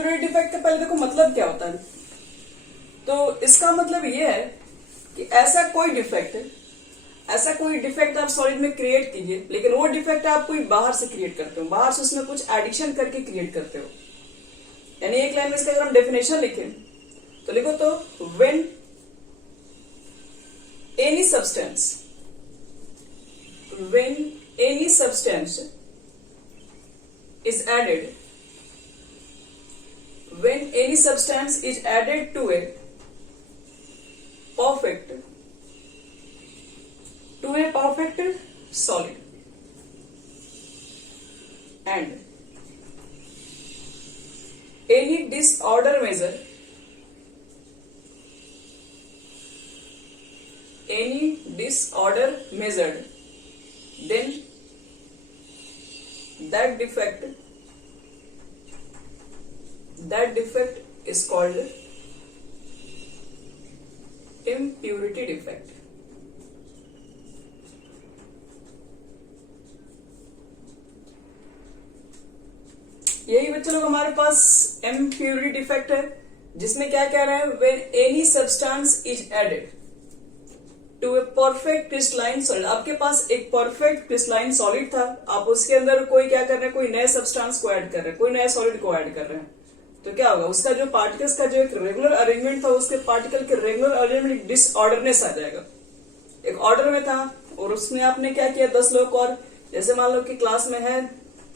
Impurity defect का पहले देखो मतलब क्या होता है। तो इसका मतलब ये है कि ऐसा कोई डिफेक्ट आप सॉलिड में क्रिएट कीजिए, लेकिन वो डिफेक्ट आप कोई बाहर से क्रिएट करते हो, बाहर से उसमें कुछ एडिशन करके क्रिएट करते हो। यानी एक लाइन में इसका अगर हम डेफिनेशन लिखें तो लिखो तो when any substance is added to a perfect solid and any disorder measured then that defect is called impurity defect। यही बच्चे लोग हमारे पास impurity डिफेक्ट है, जिसमें क्या कह रहे हैं, when any substance is added to a perfect crystalline solid। आपके पास एक परफेक्ट क्रिस्टलाइन सॉलिड था, आप उसके अंदर कोई क्या कर रहे हैं, कोई नए सब्सटेंस को ऐड कर रहे हैं, कोई नए सॉलिड को ऐड कर रहे हैं, तो क्या होगा, उसका जो पार्टिकल्स का जो एक रेगुलर अरेंजमेंट था, उसके पार्टिकल के रेगुलर अरेंजमेंट डिसऑर्डरनेस आ जाएगा। एक ऑर्डर में था और उसमें आपने क्या किया, 10 लोग और, जैसे मान लो कि क्लास में है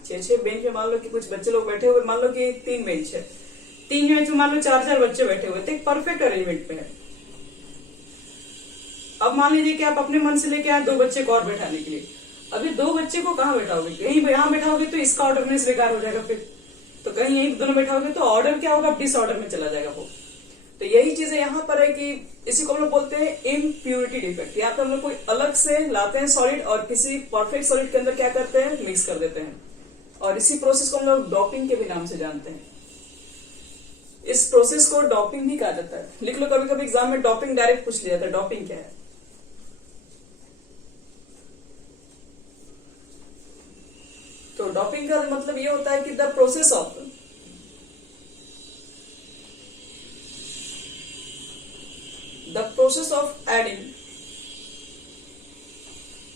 6 बेंच में, मान लो कि कुछ बच्चे लोग बैठे हुए, मान लो कि 3 बेंच है, 3 बेंच में मान लो 4 बच्चे बैठे हुए, तो एक परफेक्ट अरेंजमेंट में है। अब मान लीजिए कि आप अपने मन से लेके आए 2 बच्चे को और बैठाने के लिए, अभी 2 बच्चे को कहाँ बैठाओगे, कहीं यहाँ बैठाओगे तो इसका ऑर्डरनेस बेकार हो जाएगा, फिर तो कहीं यही दोनों बैठाओगे तो ऑर्डर क्या होगा, डिसऑर्डर में चला जाएगा वो। तो यही चीजें यहाँ पर है कि इसी को हम लोग बोलते हैं इम्प्योरिटी डिफेक्ट। यहाँ पर हम लोग कोई अलग से लाते हैं सॉलिड और किसी परफेक्ट सॉलिड के अंदर क्या करते हैं, मिक्स कर देते हैं, और इसी प्रोसेस को हम लोग डॉपिंग के भी नाम से जानते हैं। इस प्रोसेस को डॉपिंग भी कहा जाता है। लिख लो, कभी कभी एग्जाम में डॉपिंग डायरेक्ट पूछ लिया जाता है, डॉपिंग क्या है। तो डॉपिंग का मतलब ये होता है कि the process of adding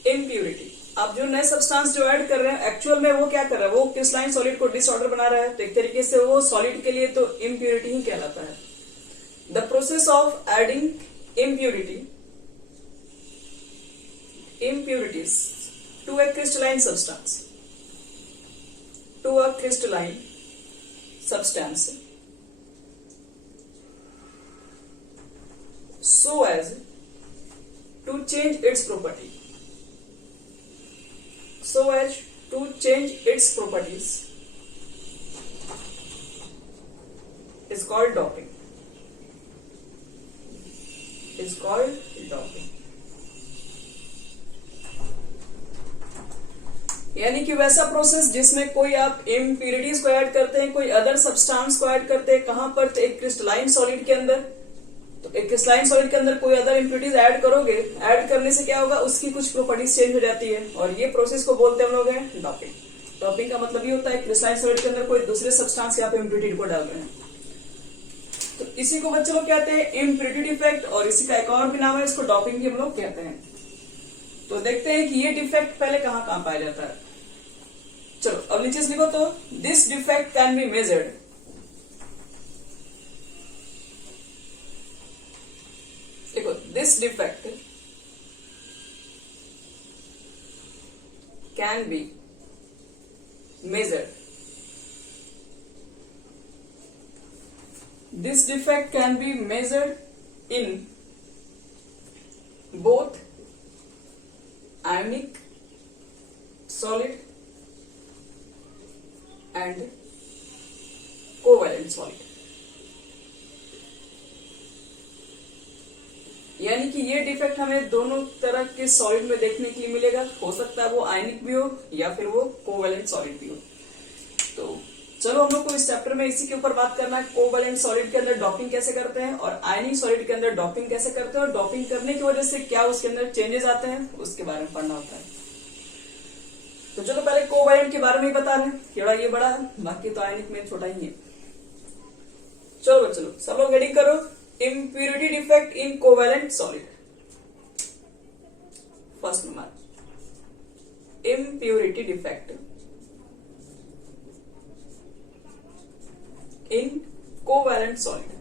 impurity. आप जो नए सब्सटेंस जो ऐड कर रहे हैं, एक्चुअल में वो क्या कर रहा है, वो क्रिस्टलाइन सॉलिड को डिसऑर्डर बना रहा है, तो एक तरीके से वो सॉलिड के लिए तो इम्प्योरिटी ही कहलाता है। The process of adding impurities to a crystalline substance so as to change its properties is called doping। यानी कि वैसा प्रोसेस जिसमें कोई आप इम्प्यूरिटीज को ऐड करते हैं, कोई अदर सब्सटेंस को ऐड करते हैं, कहां पर, तो एक क्रिस्टलाइन सॉलिड के अंदर। तो एक क्रिस्टलाइन सॉलिड के अंदर कोई अदर इम्प्यूरिटीज ऐड करोगे, ऐड करने से क्या होगा, उसकी कुछ प्रॉपर्टीज चेंज हो जाती है, और ये प्रोसेस को बोलते हैं हम लोग हैं डॉपिंग। डॉपिंग का मतलब ये होता है क्रिस्टलाइन सॉलिड के अंदर कोई दूसरे सब्सटेंस या इम्प्यूरिटी को डाल रहे हैं, तो इसी को बच्चे लोग कहते हैं इम्प्योरिटी डिफेक्ट, और इसी का एक और भी नाम है, इसको डॉपिंग भी हम लोग कहते हैं। तो देखते हैं कि ये डिफेक्ट पहले कहां पाया जाता है। चलो अब नीचे से लिखो तो this defect can be measured. देखो, this defect can be measured। This defect can be measured in both ionic solid and covalent solid। यानी कि ये डिफेक्ट हमें दोनों तरह के सॉलिड में देखने के लिए मिलेगा। हो सकता है वो आयनिक भी हो या फिर वो कोवेलेंट सॉलिड भी हो। तो चलो हम लोग को इस चैप्टर में इसी के ऊपर बात करना है, कोवेलेंट सॉलिड के अंदर डॉपिंग कैसे करते हैं और आयनिक सॉलिड के अंदर डॉपिंग कैसे करते हैं, और डॉपिंग करने की वजह से क्या उसके अंदर चेंजेस आते हैं, उसके बारे में पढ़ना होता है। तो चलो पहले कोवेलेंट के बारे में ही बता रहे हैं, थोड़ा ये बड़ा है, बाकी तो आयनिक में छोटा ही है। चलो बच्चों लोग सब लोग हेडिंग करो, impurity defect in covalent solid. First number impurity defect in covalent solid.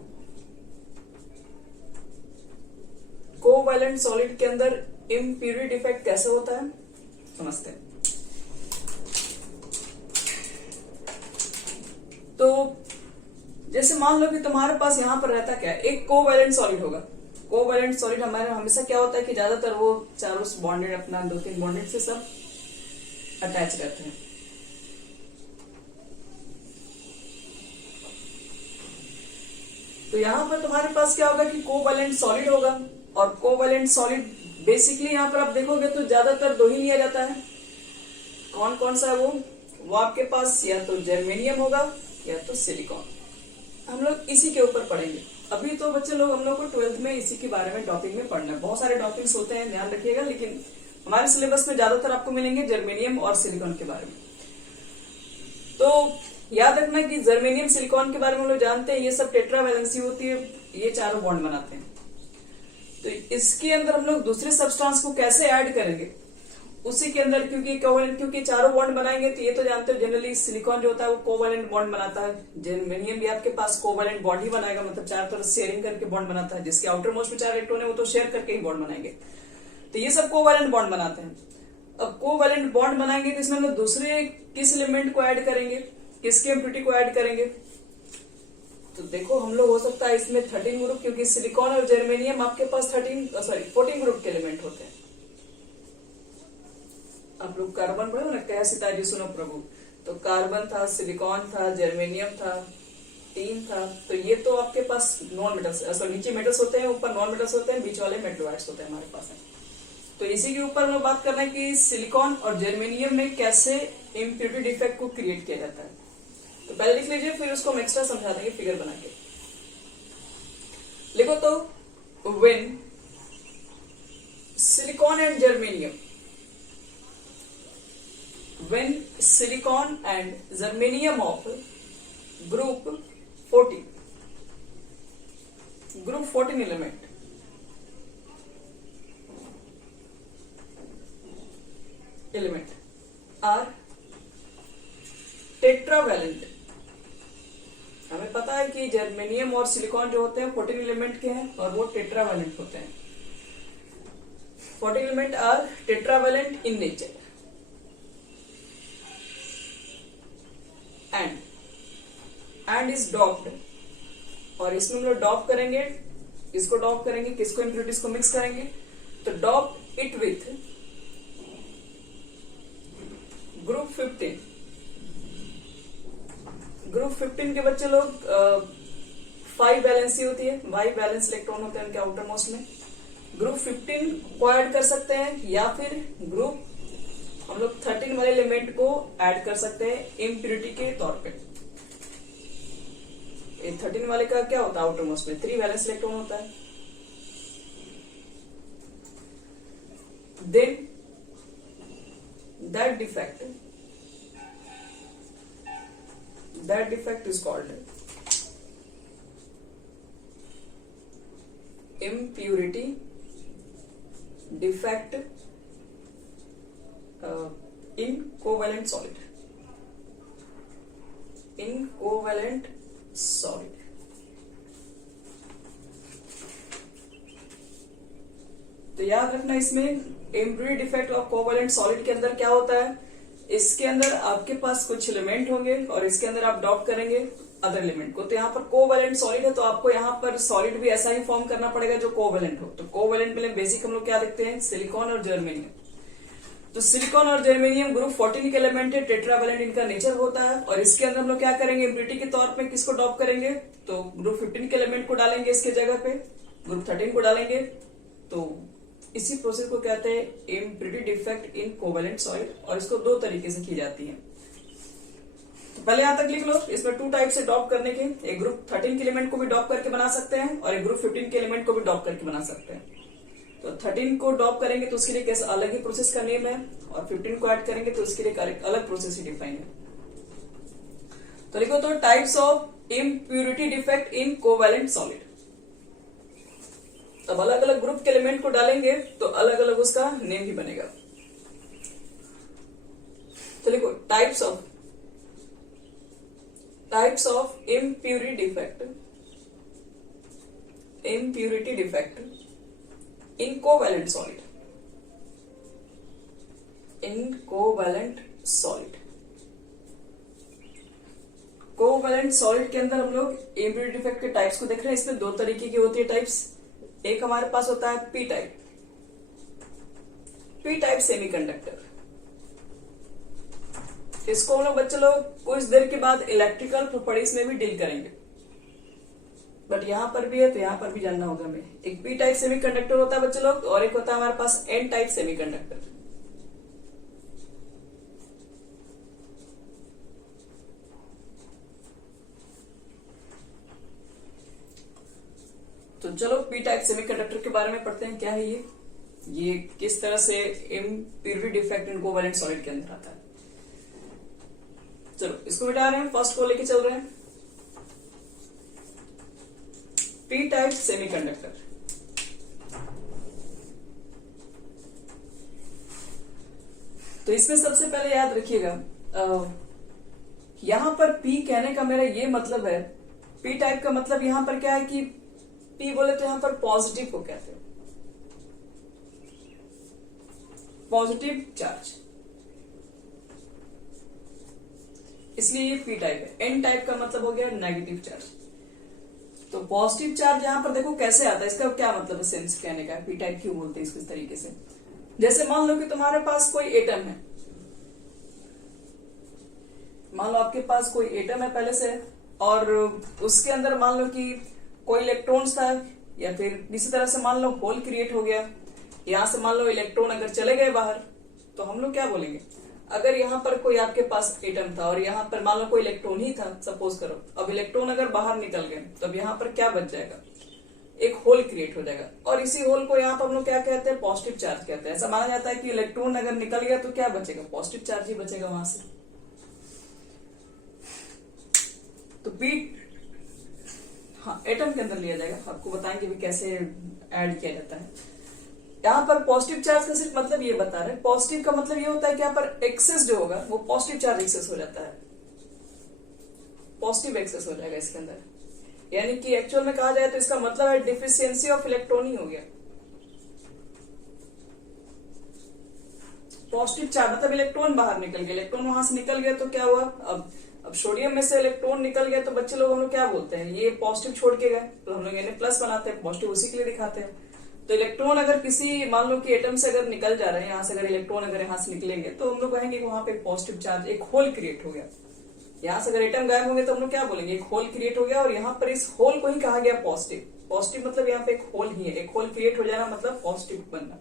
Covalent solid के अंदर इम्प्यूरिटी डिफेक्ट कैसे होता है समझते हैं। तो जैसे मान लो कि तुम्हारे पास यहां पर रहता क्या है, एक कोवैलेंट सॉलिड होगा। कोवैलेंट सॉलिड हमारे हमेशा क्या होता है कि ज्यादातर वो चारों बॉन्डेड, अपना 2-3 बॉन्डेड से सब अटैच रहते हैं। तो यहां पर तुम्हारे पास क्या होगा कि कोवैलेंट सॉलिड होगा, और कोवैलेंट सॉलिड बेसिकली यहां पर आप देखोगे तो ज्यादातर दो ही लिया जाता है। कौन कौन सा है वो आपके पास या तो जर्मेनियम होगा या तो सिलिकॉन। हम लोग इसी के ऊपर पढ़ेंगे। अभी तो बच्चे लोग हम लोग को 12th में इसी के बारे में टॉपिक में पढ़ना है। बहुत सारे टॉपिक्स होते हैं, ध्यान रखिएगा, लेकिन हमारे सिलेबस में ज्यादातर आपको मिलेंगे जर्मेनियम और सिलिकॉन के बारे में। तो याद रखना कि जर्मेनियम सिलिकॉन के बारे में हम लोग जानते हैं, ये सब टेट्रा वैलेंसी होती है, ये चारों बॉन्ड बनाते हैं। तो इसके अंदर हम लोग दूसरे सब्सटेंस को कैसे ऐड करेंगे उसी के अंदर, क्योंकि चारों बॉन्ड बनाएंगे तो ये तो जानते हो जनरली सिलिकॉन जो होता है वो कोवैलेंट बॉन्ड बनाता है। जर्मेनियम भी आपके पास कोवैलेंट बॉन्ड ही बनाएगा, मतलब चारों तरफ शेयरिंग करके बॉन्ड बनाता है। जिसके आउटर मोस्ट में 4 इलेक्ट्रॉन है वो तो शेयर करके ही बॉन्ड बनाएंगे। तो ये सब कोवैलेंट बॉन्ड बनाते हैं। अब कोवैलेंट बॉन्ड बनाएंगे तो इसमें हम लोग दूसरे किस एलिमेंट को ऐड करेंगे, किसके इम्प्यूरिटी को ऐड करेंगे। तो देखो हम लोग हो सकता है इसमें 13 ग्रुप, क्योंकि सिलिकॉन और जर्मेनियम आपके पास 14 ग्रुप के एलिमेंट होते हैं। आप लोग कार्बन पढ़े हो ना, क्या सीताजी सुनो प्रभु। तो कार्बन था, सिलिकॉन था, जर्मेनियम था, टीन था। तो ये तो आपके पास नॉन मेटल्स, नीचे मेटल्स होते हैं, ऊपर नॉन मेटल्स होते हैं, बीच वाले मेटलोइड्स होते हैं हमारे पास है। तो इसी के ऊपर हम बात कर रहे हैं कि सिलिकॉन और जर्मेनियम में कैसे इम्प्यूरिटी डिफेक्ट को क्रिएट किया जाता है। तो पहले लिख लीजिए, फिर उसको हम एक्स्ट्रा समझा देंगे फिगर बना के। लिखो तो when silicon and germanium, when silicon and germanium of group 14 element are tetravalent। हमें पता है कि जर्मेनियम और सिलिकॉन जो होते हैं 14 एलिमेंट के हैं और वो टेट्रावैलेंट होते हैं। 14 element are tetravalent in nature and is doped. और इसमें हम लोग डॉप करेंगे, इसको डॉप करेंगे, किसको इम्प्यूरिटीज को मिक्स करेंगे। तो डॉप इट विथ ग्रुप 15। ग्रुप 15 के बच्चे लोग 5 वैलेंसी होती है, 5 वैलेंस इलेक्ट्रॉन होते हैं उनके आउटर मोस्ट में। ग्रुप 15 को ऐड कर सकते हैं या फिर ग्रुप हम लोग 13 वाले एलिमेंट को ऐड कर सकते हैं इम्प्यूरिटी के तौर पे। 13 वाले का क्या होता है, आउटर मोस्ट में 3 वैलेंस इलेक्ट्रॉन होता है। Then that defect is called impurity defect in covalent solid। in covalent solid तो याद रखना इसमें impurity defect of covalent solid के अंदर क्या होता है, इसके अंदर आपके पास कुछ एलिमेंट होंगे और इसके अंदर आप डॉप करेंगे अदर एलिमेंट को। तो यहाँ पर कोवैलेंट सॉलिड है तो आपको यहाँ पर सॉलिड भी ऐसा ही फॉर्म करना पड़ेगा जो कोवैलेंट हो। तो कोवैलेंट में बेसिक हम लोग क्या देखते हैं, सिलिकॉन और जर्मेनियम। तो सिलिकॉन और जर्मेनियम ग्रुप 14 के एलिमेंट है, टेट्रावैलेंट इनका नेचर होता है। और इसके अंदर हम लोग क्या करेंगे, इम्प्यूरिटी के तौर पे किसको डॉप करेंगे, तो ग्रुप 15 के एलिमेंट को डालेंगे इसके जगह पे, ग्रुप 13 को डालेंगे। तो इसी प्रोसेस को कहते हैं impurity defect in covalent solid, और इसको 2 तरीके से की जाती है। तो पहले यहां तक लिख लो, इसमें 2 टाइप से डॉप करने के, एक ग्रुप 13 के एलिमेंट को भी डॉप करके बना सकते हैं और एक ग्रुप 15 के एलिमेंट को भी डॉप करके बना सकते हैं। तो 13 को डॉप करेंगे तो उसके लिए कैसे अलग ही प्रोसेस का नेम है, और 15 को ऐड करेंगे तो उसके लिए अलग प्रोसेस ही डिफाइन है। तो लिखो तो types of impurity defect in covalent solid. अब अलग अलग ग्रुप के एलिमेंट को डालेंगे तो अलग अलग उसका नेम भी बनेगा। तो लिखो types of impurity defect in covalent solid के अंदर हम लोग इम्प्यूरिटी डिफेक्ट के टाइप्स को देख रहे हैं। इसमें दो तरीके की होती है टाइप्स। एक हमारे पास होता है पी टाइप सेमीकंडक्टर। इसको हम लोग बच्चे लोग कुछ देर के बाद इलेक्ट्रिकल प्रॉपर्टीज में भी डील करेंगे, बट यहां पर भी है तो यहां पर भी जानना होगा हमें। एक पी टाइप सेमीकंडक्टर होता है बच्चे लोग, और एक होता है हमारे पास एन टाइप सेमीकंडक्टर। तो चलो पी टाइप सेमीकंडक्टर के बारे में पढ़ते हैं। क्या है ये किस तरह से impurity defect in covalent solid के अंदर आता है। चलो इसको मिटा रहे हैं, फर्स्ट को लेके चल रहे हैं। पी टाइप सेमीकंडक्टर, तो इसमें सबसे पहले याद रखिएगा, यहां पर पी कहने का मेरा ये मतलब है, पी टाइप का मतलब यहां पर क्या है कि पी बोले तो यहां पर पॉजिटिव को कहते हैं, पॉजिटिव चार्ज, इसलिए ये पी टाइप है। एन टाइप का मतलब हो गया नेगेटिव चार्ज। तो पॉजिटिव चार्ज यहां पर देखो कैसे आता है, इसका क्या मतलब है सेंस कहने का, पी टाइप क्यों बोलते हैं इसको इस तरीके से। जैसे मान लो कि तुम्हारे पास कोई एटम है, मान लो आपके पास कोई एटम है पहले से, और उसके अंदर मान लो कि कोई इलेक्ट्रॉन्स था, या फिर किसी तरह से मान लो होल क्रिएट हो गया। यहां से मान लो इलेक्ट्रॉन अगर चले गए बाहर, तो हम लोग क्या बोलेंगे, अगर यहाँ पर कोई आपके पास एटम था और यहाँ पर मान लो कोई इलेक्ट्रॉन ही था, सपोज करो, अब इलेक्ट्रॉन अगर बाहर निकल गए तो अब यहाँ पर क्या बच जाएगा, एक होल क्रिएट हो जाएगा। और इसी होल को यहाँ पर हम लोग क्या कहते हैं, पॉजिटिव चार्ज कहते हैं। ऐसा माना जाता है कि इलेक्ट्रॉन अगर निकल गया तो क्या बचेगा, पॉजिटिव चार्ज ही बचेगा वहां से। तो पी एटम के अंदर लिया जाएगा, आपको बताएंगे भी कैसे ऐड किया जाता है। यहाँ पर पॉजिटिव चार्ज का सिर्फ मतलब ये बता रहे हैं, पॉजिटिव का मतलब ये होता है कि यहाँ पर एक्सेस जो होगा वो पॉजिटिव चार्ज एक्सेस हो जाता है, पॉजिटिव एक्सेस हो जाएगा इसके अंदर। यानी कि एक्चुअल में कहा जाए तो इसका मतलब है डिफिशियंसी ऑफ इलेक्ट्रॉन ही हो गया। पॉजिटिव चार्ज मतलब इलेक्ट्रॉन बाहर निकल गया, इलेक्ट्रॉन वहां से निकल गया तो क्या हुआ, अब सोडियम में से इलेक्ट्रॉन निकल गया तो बच्चे लोग हम लोग क्या बोलते हैं, ये पॉजिटिव छोड़ के गए, तो हम लोग यानी प्लस बनाते हैं, पॉजिटिव उसी के लिए दिखाते हैं। तो इलेक्ट्रॉन अगर किसी मान लो कि एटम से अगर निकल जा रहे हैं, यहाँ से अगर इलेक्ट्रॉन अगर यहाँ से निकलेंगे तो हम लोग कहेंगे कि वहां पे पॉजिटिव चार्ज, एक होल क्रिएट हो गया। यहाँ से अगर एटम गायब होंगे तो हम लोग क्या बोलेंगे, एक होल क्रिएट हो गया, और यहाँ पर इस होल को ही कहा गया पॉजिटिव। पॉजिटिव मतलब यहाँ पे एक होल ही है, एक होल क्रिएट हो जाना मतलब पॉजिटिव बनना।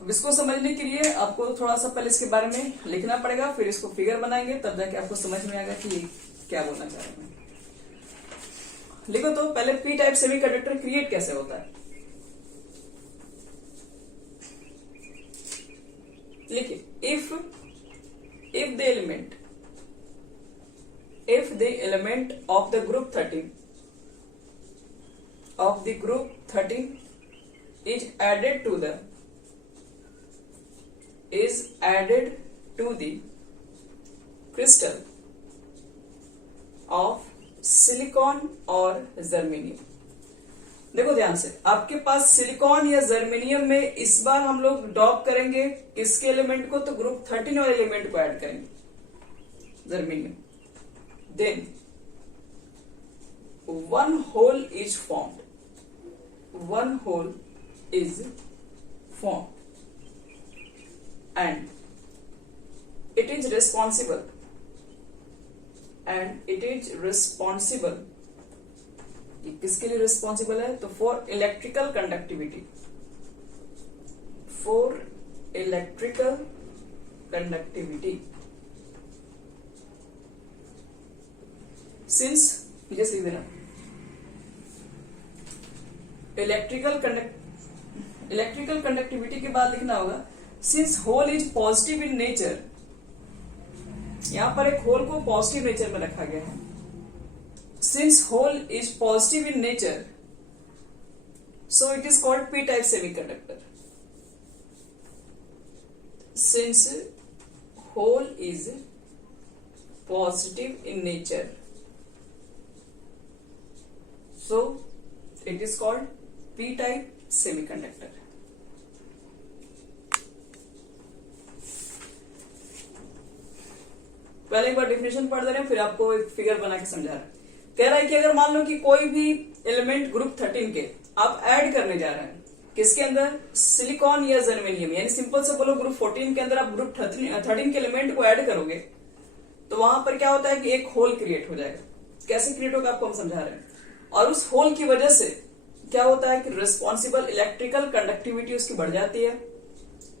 अब इसको समझने के लिए आपको थोड़ा सा पहले इसके बारे में लिखना पड़ेगा, फिर इसको फिगर बनाएंगे, तब जाके आपको समझ में आएगा कि क्या बोलना चाह रहे हैं। लिखो तो पहले पी टाइप सेमीकंडक्टर क्रिएट कैसे होता है। लिखिए, if the element of the group 13 is added to the crystal of silicon और जर्मेनियम। देखो ध्यान से, आपके पास सिलिकॉन या जर्मेनियम में इस बार हम लोग डॉप करेंगे किसके एलिमेंट को, तो ग्रुप 13 वाले एलिमेंट को ऐड करेंगे, germanium. Then one hole is formed and it is responsible ये किसके लिए रिस्पॉन्सिबल है, तो फॉर इलेक्ट्रिकल कंडक्टिविटी सिंस, जैसे लिख देना इलेक्ट्रिकल कंडक्टिविटी के बाद लिखना होगा since hole is positive in nature, यहाँ पर एक होल को पॉजिटिव नेचर में रखा गया है। Since hole is positive in nature, so it is called P type semiconductor. Since hole is positive in nature, so it is called p-type semiconductor। पहले एक बार डेफिनेशन पढ़ दे रहे हैं, फिर आपको एक फिगर बना के समझा रहे हैं। कह रहा है कि अगर मान लो कि कोई भी एलिमेंट ग्रुप 13 के आप ऐड करने जा रहे हैं, किसके अंदर, सिलिकॉन या जर्मेनियम, यानी सिंपल से बोलो ग्रुप 14 के अंदर आप ग्रुप 13 के एलिमेंट को ऐड करोगे, तो वहां पर क्या होता है कि एक होल क्रिएट हो जाएगा। कैसे क्रिएट होगा आपको हम समझा रहे हैं। और उस होल की वजह से क्या होता है कि रिस्पॉन्सिबल इलेक्ट्रिकल कंडक्टिविटी उसकी बढ़ जाती है,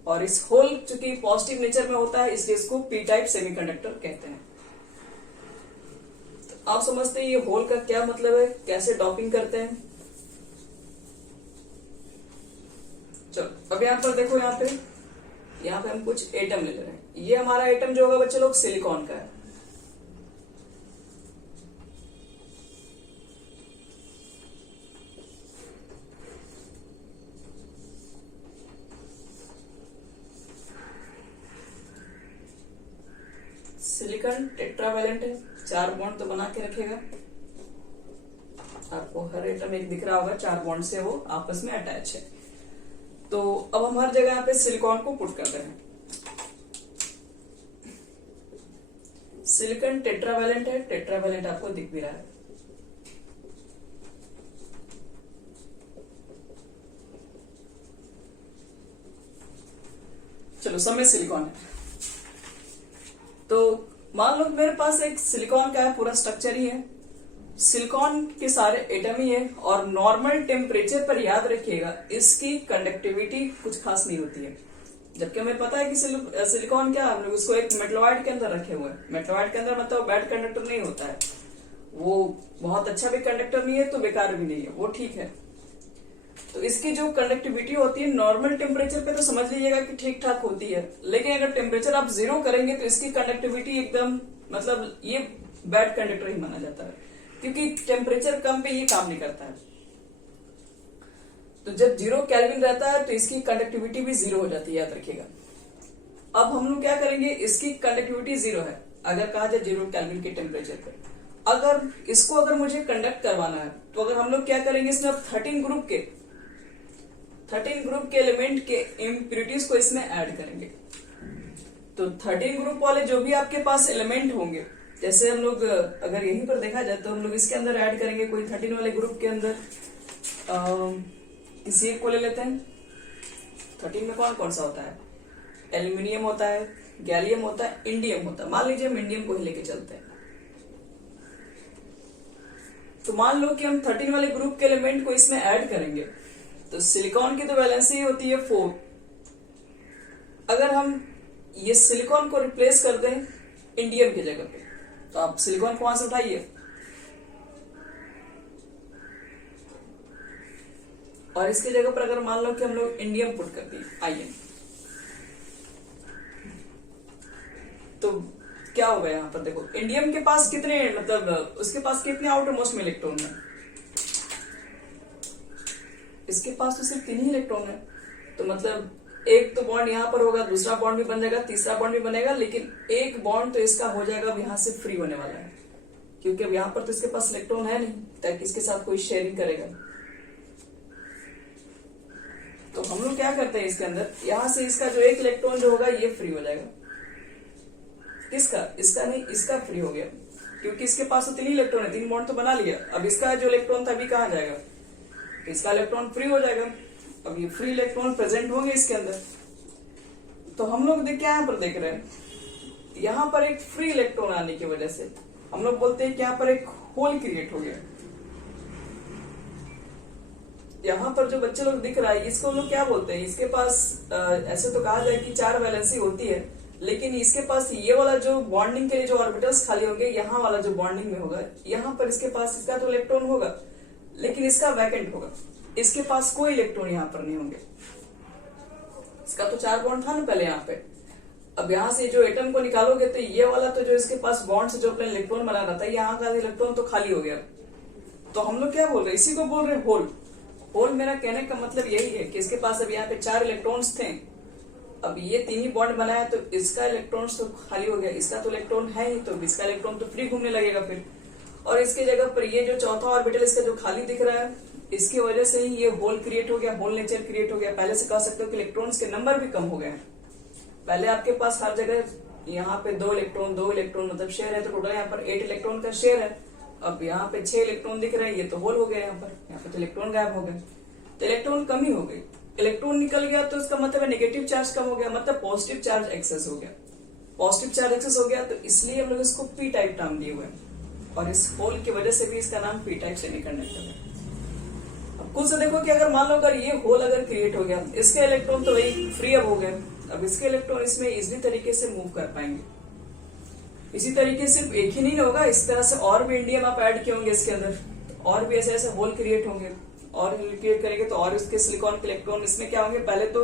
और इस होल चूंकि पॉजिटिव नेचर में होता है इसलिए इसको पी टाइप सेमीकंडक्टर कहते हैं। तो आप समझते हैं ये होल का क्या मतलब है, कैसे डॉपिंग करते हैं। चलो अब यहां पर देखो, यहाँ पे हम कुछ एटम ले रहे हैं। ये हमारा एटम जो होगा बच्चे लोग सिलिकॉन का है। सिलिकॉन टेट्रावैलेंट है, 4 बॉन्ड तो बना के रखेगा। आपको हर एटम एक दिख रहा होगा, 4 बॉन्ड से वो आपस में अटैच है। तो अब हम हर जगह यहाँ पे सिलिकॉन को पुट करते हैं। सिलिकॉन टेट्रावैलेंट है, टेट्रावैलेंट आपको दिख भी रहा है। चलो सब में सिलिकॉन है। तो मान लो मेरे पास एक सिलिकॉन का है, पूरा स्ट्रक्चर ही है, सिलिकॉन के सारे एटम ही है, और नॉर्मल टेम्परेचर पर याद रखिएगा इसकी कंडक्टिविटी कुछ खास नहीं होती है। जबकि हमें पता है कि सिलिकॉन क्या, हम लोग उसको एक मेटलॉइड के अंदर रखे हुए हैं। मेटलॉइड के अंदर मतलब बैड कंडक्टर नहीं होता है, वो बहुत अच्छा भी कंडक्टर नहीं है तो बेकार भी नहीं है, वो ठीक है। तो इसकी जो कंडक्टिविटी होती है नॉर्मल टेम्परेचर पे तो समझ लीजिएगा कि ठीक ठाक होती है, लेकिन अगर टेम्परेचर आप 0 करेंगे तो इसकी कंडक्टिविटी एकदम मतलब ये बैड कंडक्टर ही माना जाता है, क्योंकि टेम्परेचर कम पे ये काम नहीं करता है। तो जब 0 केल्विन रहता है तो इसकी कंडक्टिविटी भी 0 हो जाती है, याद रखिएगा। अब हम लोग क्या करेंगे, इसकी कंडक्टिविटी 0 है अगर कहा जाए 0 केल्विन के टेम्परेचर पे। अगर इसको अगर मुझे कंडक्ट करवाना है तो अगर हम लोग क्या करेंगे, इसमें अब 13 ग्रुप के एलिमेंट के इम्प्यूरिटीज को इसमें ऐड करेंगे। तो 13 ग्रुप वाले जो भी आपके पास एलिमेंट होंगे, जैसे हम लोग अगर यहीं पर देखा जाए तो हम लोग इसके अंदर ऐड करेंगे कोई 13 वाले ग्रुप के अंदर किसी एक को ले लेते हैं। 13 में कौन कौन सा होता है, एल्यूमिनियम होता है, गैलियम होता है, इंडियम होता है। मान लीजिए हम इंडियम को ही लेके चलते हैं। तो मान लो कि हम 13 वाले ग्रुप के एलिमेंट को इसमें ऐड करेंगे, तो सिलिकॉन की तो वैलेंसी होती है 4। अगर हम ये सिलिकॉन को रिप्लेस कर दें इंडियम की जगह पे, तो आप सिलिकॉन को वहां से उठाइए और इसकी जगह पर अगर मान लो कि हम लोग इंडियम पुट कर दिए आईएन, तो क्या होगा यहाँ पर देखो, इंडियम के पास कितने मतलब उसके पास कितने आउटर मोस्ट में इलेक्ट्रॉन है, इसके पास तो सिर्फ 3 ही इलेक्ट्रॉन है। तो मतलब एक तो बॉन्ड यहाँ पर होगा, दूसरा बॉन्ड भी बन जाएगा, तीसरा बॉन्ड भी बनेगा, लेकिन एक बॉन्ड तो इसका हो जाएगा अब यहाँ से फ्री होने वाला है, क्योंकि अब यहाँ पर तो इसके पास इलेक्ट्रॉन है नहीं ताकि इसके साथ कोई शेयरिंग करेगा। तो हम लोग क्या करते हैं, इसके अंदर यहां से इसका जो एक इलेक्ट्रॉन जो होगा ये फ्री हो जाएगा। इसका नहीं, इसका फ्री हो गया, क्योंकि इसके पास तो 3 इलेक्ट्रॉन है, 3 बॉन्ड तो बना लिया। अब इसका जो इलेक्ट्रॉन था अभी कहाँ जाएगा, तो इसका इलेक्ट्रॉन फ्री हो जाएगा। अब ये फ्री इलेक्ट्रॉन प्रेजेंट होंगे इसके अंदर। तो हम लोग क्या यहाँ पर देख रहे हैं, यहाँ पर एक फ्री इलेक्ट्रॉन आने की वजह से हम लोग बोलते हैं कि यहाँ पर एक होल क्रिएट हो गया। यहाँ पर जो बच्चे लोग दिख रहा है इसको लोग क्या बोलते हैं, इसके पास ऐसे तो कहा जाए कि 4 वैलेंसी होती है, लेकिन इसके पास ये वाला जो बॉन्डिंग के लिए जो ऑर्बिटल्स खाली होंगे, यहाँ वाला जो बॉन्डिंग में होगा, यहाँ पर इसके पास इसका तो इलेक्ट्रॉन होगा लेकिन इसका वैकेंट होगा, इसके पास कोई इलेक्ट्रॉन यहाँ पर नहीं होंगे। इसका तो 4 बॉन्ड था ना पहले यहाँ पे, अब यहाँ से जो एटम को निकालोगे तो ये वाला तो जो इसके पास बॉन्ड से जो अपने इलेक्ट्रॉन बना रहा था, यहाँ का इलेक्ट्रॉन तो खाली हो गया। तो हम लोग क्या बोल रहे हैं, इसी को बोल रहे हैं होल। होल मेरा कहने का मतलब यही है कि इसके पास अब यहाँ पे 4 इलेक्ट्रॉन्स थे, अब ये 3 ही बॉन्ड बनाया तो इसका इलेक्ट्रॉन तो खाली हो गया, इसका तो इलेक्ट्रॉन है ही, तो इसका इलेक्ट्रॉन तो फ्री घूमने लगेगा फिर। और इसकी जगह पर ये जो चौथा ऑर्बिटल इसका जो खाली दिख रहा है, इसकी वजह से ही ये होल क्रिएट हो गया, होल नेचर क्रिएट हो गया। पहले से कह सकते हो कि इलेक्ट्रॉन्स के नंबर भी कम हो गए हैं। पहले आपके पास हर जगह यहाँ पे 2 इलेक्ट्रॉन मतलब शेयर है, तो टोटल यहाँ पर 8 इलेक्ट्रॉन का शेयर है। अब यहाँ पे 6 इलेक्ट्रॉन दिख रहे हैं, ये तो होल हो गया, यहाँ पे तो इलेक्ट्रॉन गायब हो गए, तो इलेक्ट्रॉन कमी हो गई। इलेक्ट्रॉन निकल गया तो इसका मतलब है नेगेटिव चार्ज कम हो गया, मतलब पॉजिटिव चार्ज एक्सेस हो गया। पॉजिटिव चार्ज एक्सेस हो गया तो इसलिए हम लोग इसको पी टाइप नाम दिए हुए हैं, और इस होल की वजह से भी इसका नाम पी टाइप सेमीकंडक्टर है। अब खुद से देखो कि अगर मान लो अगर ये होल अगर क्रिएट हो गया, इसके इलेक्ट्रॉन तो वही फ्री अब हो गए, अब इसके इलेक्ट्रॉन इसमें इजीली तरीके से मूव कर पाएंगे। इसी तरीके से एक ही नहीं होगा, इस तरह से और भी इंडियम आप ऐड किए होंगे इसके अंदर, और भी ऐसे ऐसे होल क्रिएट होंगे, और क्रिएट करेंगे तो और इसके सिलिकॉन के इलेक्ट्रॉन इसमें क्या होंगे। पहले तो